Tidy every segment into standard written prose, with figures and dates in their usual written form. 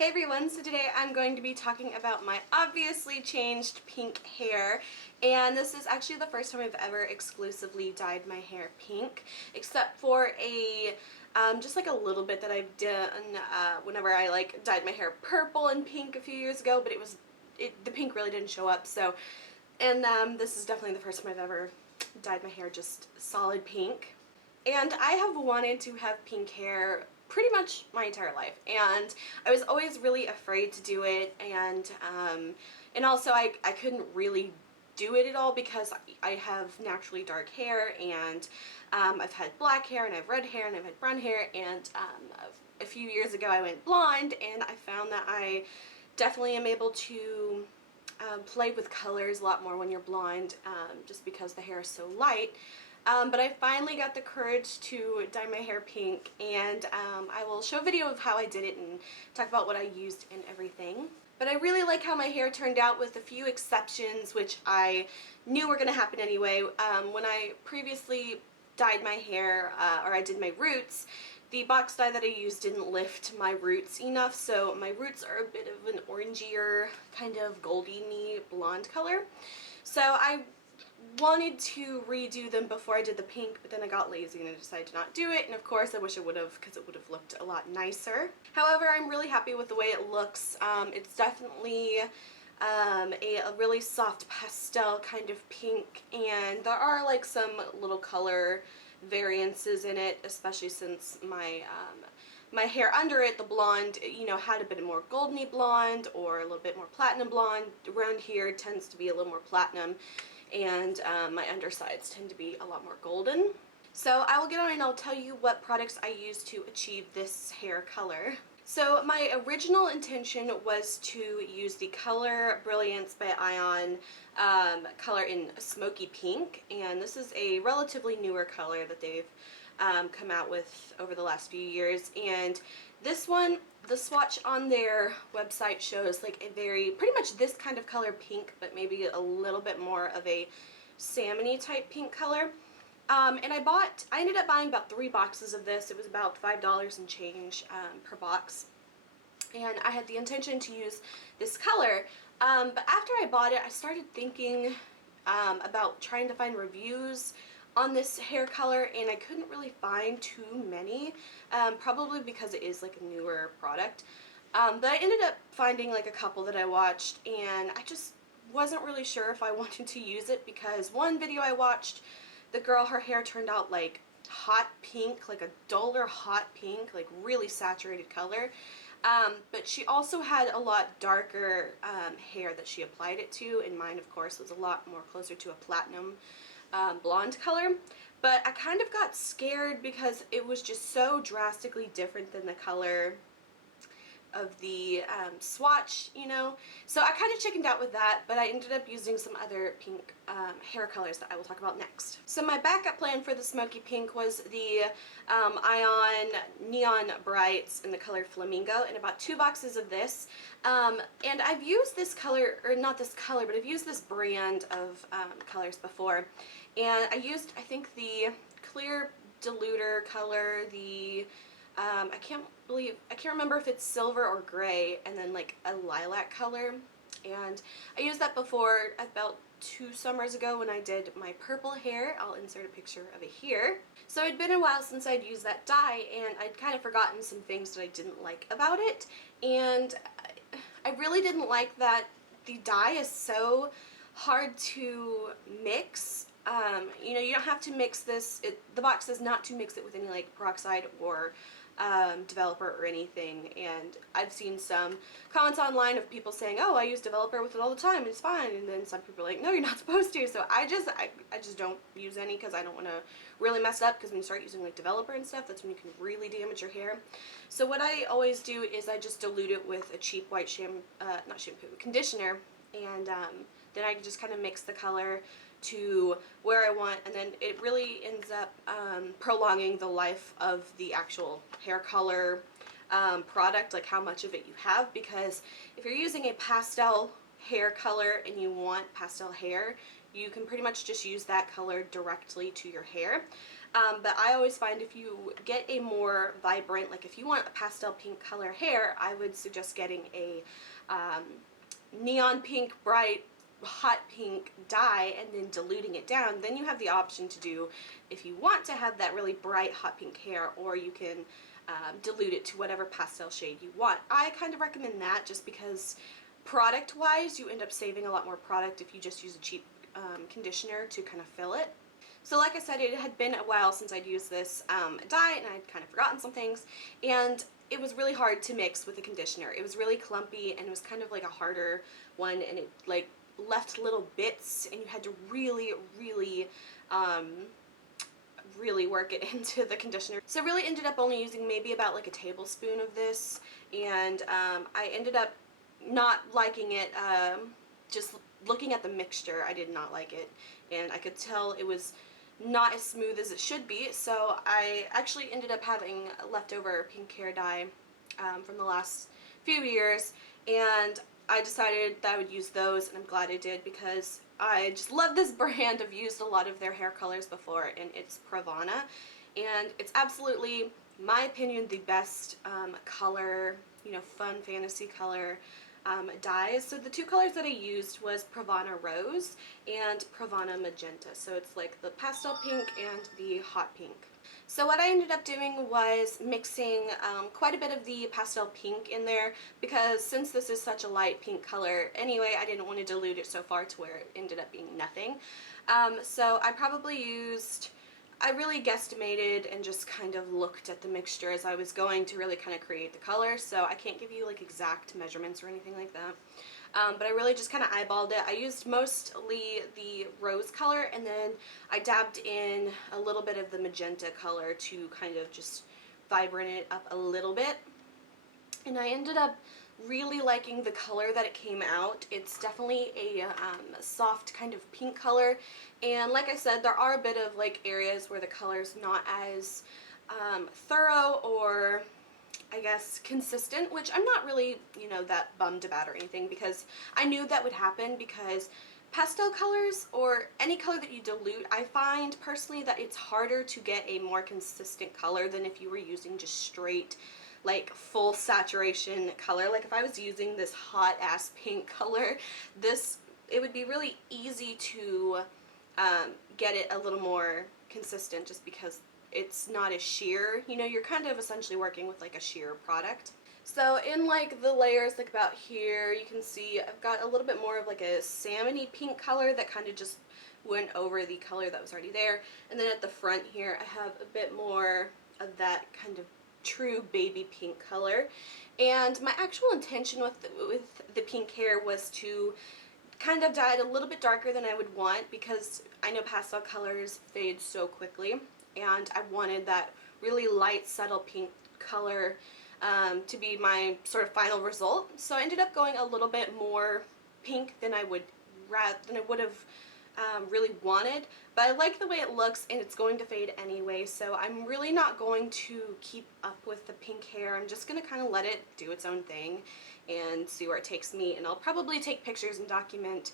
Hey everyone, so today I'm going to be talking about my obviously changed pink hair, and this is actually the first time I've ever exclusively dyed my hair pink, except for just like a little bit that I've done whenever I like dyed my hair purple and pink a few years ago, but the pink really didn't show up, and this is definitely the first time I've ever dyed my hair just solid pink. And I have wanted to have pink hair pretty much my entire life, and I was always really afraid to do it, and also I couldn't really do it at all because I have naturally dark hair, and I've had black hair, and I have red hair, and I've had brown hair, and a few years ago I went blonde, and I found that I definitely am able to play with colors a lot more when you're blonde, just because the hair is so light. But I finally got the courage to dye my hair pink, and I will show a video of how I did it and talk about what I used and everything. But I really like how my hair turned out, with a few exceptions which I knew were going to happen anyway. When I previously dyed my hair, or I did my roots, the box dye that I used didn't lift my roots enough, so my roots are a bit of an orangier, kind of goldy-y blonde color. So I wanted to redo them before I did the pink, but then I got lazy and I decided to not do it, and of course I wish I would have, because it would have looked a lot nicer. However, I'm really happy with the way it looks. It's definitely a really soft pastel kind of pink, and there are like some little color variances in it, especially since my hair under it, the blonde, you know, had a bit more goldeny blonde or a little bit more platinum blonde. Around here it tends to be a little more platinum, and my undersides tend to be a lot more golden. So I will get on and I'll tell you what products I used to achieve this hair color. So my original intention was to use the color Brillance by Ion color in Smoky Pink, and this is a relatively newer color that they've come out with over the last few years. And this one, the swatch on their website shows like a pretty much this kind of color pink, but maybe a little bit more of a salmony type pink color. And I ended up buying about 3 boxes of this. It was about $5 and change per box. And I had the intention to use this color, but after I bought it, I started thinking about trying to find reviews on this hair color, and I couldn't really find too many, probably because it is like a newer product. But I ended up finding like a couple that I watched, and I just wasn't really sure if I wanted to use it, because one video I watched, the girl, her hair turned out like hot pink, like a duller hot pink, like really saturated color. But she also had a lot darker hair that she applied it to, and mine of course was a lot more closer to a platinum blonde color. But I kind of got scared because it was just so drastically different than the color of the swatch, you know. So I kind of chickened out with that, but I ended up using some other pink hair colors that I will talk about next. So my backup plan for the Smoky Pink was the Ion Neon Brights in the color Flamingo, and about 2 boxes of this. And I've used this color, or not this color, but I've used this brand of colors before. And I used, I think, the clear diluter color, the I can't remember if it's silver or gray, and then like a lilac color. And I used that before about 2 summers ago when I did my purple hair. I'll insert a picture of it here. So it'd been a while since I'd used that dye, and I'd kind of forgotten some things that I didn't like about it. And I really didn't like that the dye is so hard to mix. You know, you don't have to mix this. The box says not to mix it with any like peroxide or developer or anything, and I've seen some comments online of people saying, oh, I use developer with it all the time, it's fine, and then some people are like, no, you're not supposed to. So I just don't use any, because I don't want to really mess up, because when you start using like developer and stuff, that's when you can really damage your hair. So what I always do is I just dilute it with a cheap white conditioner, and then I just kind of mix the color to where I want, and then it really ends up prolonging the life of the actual hair color product, like how much of it you have, because if you're using a pastel hair color and you want pastel hair, you can pretty much just use that color directly to your hair. But I always find if you get a more vibrant, like if you want a pastel pink color hair, I would suggest getting a neon pink, bright, hot pink dye and then diluting it down. Then you have the option to do, if you want to have that really bright hot pink hair, or you can dilute it to whatever pastel shade you want. I kind of recommend that just because product wise you end up saving a lot more product if you just use a cheap conditioner to kind of fill it. So like I said, it had been a while since I'd used this dye and I'd kind of forgotten some things, and it was really hard to mix with the conditioner. It was really clumpy and it was kind of like a harder one, and it like left little bits and you had to really work it into the conditioner. So I really ended up only using maybe about like a tablespoon of this, and I ended up not liking it. Just looking at the mixture, I did not like it, and I could tell it was not as smooth as it should be, so I actually ended up having leftover pink hair dye from the last few years, and I decided that I would use those, and I'm glad I did because I just love this brand. I've used a lot of their hair colors before, and it's Pravana, and it's absolutely, my opinion, the best color, you know, fun fantasy color dyes. So the two colors that I used was Pravana Rose and Pravana Magenta. So it's like the pastel pink and the hot pink. So what I ended up doing was mixing quite a bit of the pastel pink in there, because since this is such a light pink color anyway, I didn't want to dilute it so far to where it ended up being nothing. So I probably used, I really guesstimated and just kind of looked at the mixture as I was going to really kind of create the color, so I can't give you like exact measurements or anything like that. But I really just kind of eyeballed it. I used mostly the rose color, and then I dabbed in a little bit of the magenta color to kind of just vibrant it up a little bit. And I ended up really liking the color that it came out. It's definitely a soft kind of pink color, and like I said, there are a bit of like areas where the color's not as thorough or I guess consistent, which I'm not really, you know, that bummed about or anything, because I knew that would happen, because pastel colors or any color that you dilute, I find personally that it's harder to get a more consistent color than if you were using just straight like full saturation color. Like if I was using this hot ass pink color, it would be really easy to get it a little more consistent, just because it's not as sheer. You know, you're kind of essentially working with like a sheer product. So in like the layers, like about here, you can see I've got a little bit more of like a salmony pink color that kind of just went over the color that was already there. And then at the front here, I have a bit more of that kind of true baby pink color. And my actual intention with the pink hair was to kind of dye it a little bit darker than I would want, because I know pastel colors fade so quickly, and I wanted that really light, subtle pink color to be my sort of final result. So I ended up going a little bit more pink than I would have really wanted, but I like the way it looks, and it's going to fade anyway, so I'm really not going to keep up with the pink hair. I'm just going to kind of let it do its own thing and see where it takes me, and I'll probably take pictures and document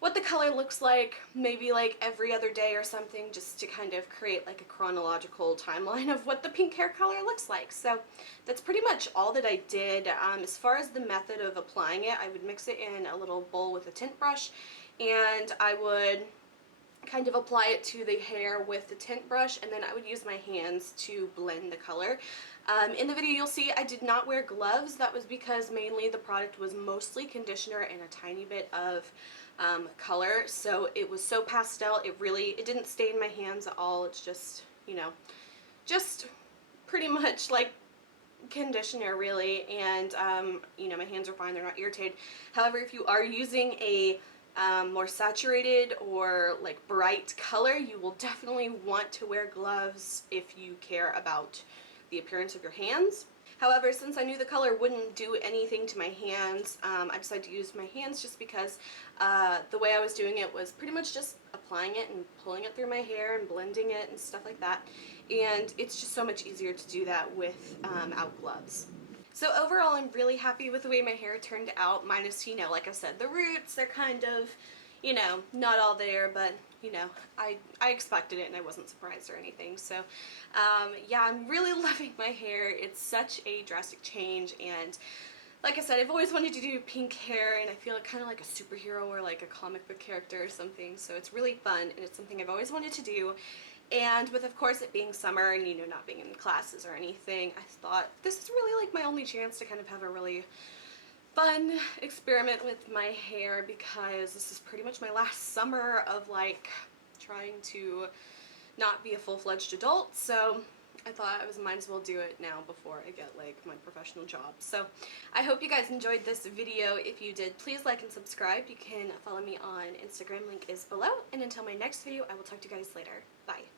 what the color looks like maybe like every other day or something, just to kind of create like a chronological timeline of what the pink hair color looks like. So that's pretty much all that I did. As far as the method of applying it, I would mix it in a little bowl with a tint brush, and I would kind of apply it to the hair with the tint brush, and then I would use my hands to blend the color. In the video you'll see I did not wear gloves. That was because mainly the product was mostly conditioner and a tiny bit of color, so it was so pastel, it didn't stain my hands at all. It's just, you know, just pretty much like conditioner really, and you know, my hands are fine, they're not irritated. However, if you are using a more saturated or like bright color, you will definitely want to wear gloves if you care about the appearance of your hands. However, since I knew the color wouldn't do anything to my hands, I decided to use my hands, just because the way I was doing it was pretty much just applying it and pulling it through my hair and blending it and stuff like that. And it's just so much easier to do that without gloves. So overall, I'm really happy with the way my hair turned out, minus, you know, like I said, the roots. They're kind of, you know, not all there, but you know, I expected it and I wasn't surprised or anything. So yeah, I'm really loving my hair. It's such a drastic change, and like I said, I've always wanted to do pink hair, and I feel kind of like a superhero or like a comic book character or something, so it's really fun, and it's something I've always wanted to do. And with, of course, it being summer and, you know, not being in classes or anything, I thought this is really like my only chance to kind of have a really fun experiment with my hair, because this is pretty much my last summer of like trying to not be a full-fledged adult, so I thought I might as well do it now before I get like my professional job. So I hope you guys enjoyed this video. If you did, please like and subscribe. You can follow me on Instagram, link is below, and until my next video, I will talk to you guys later. Bye.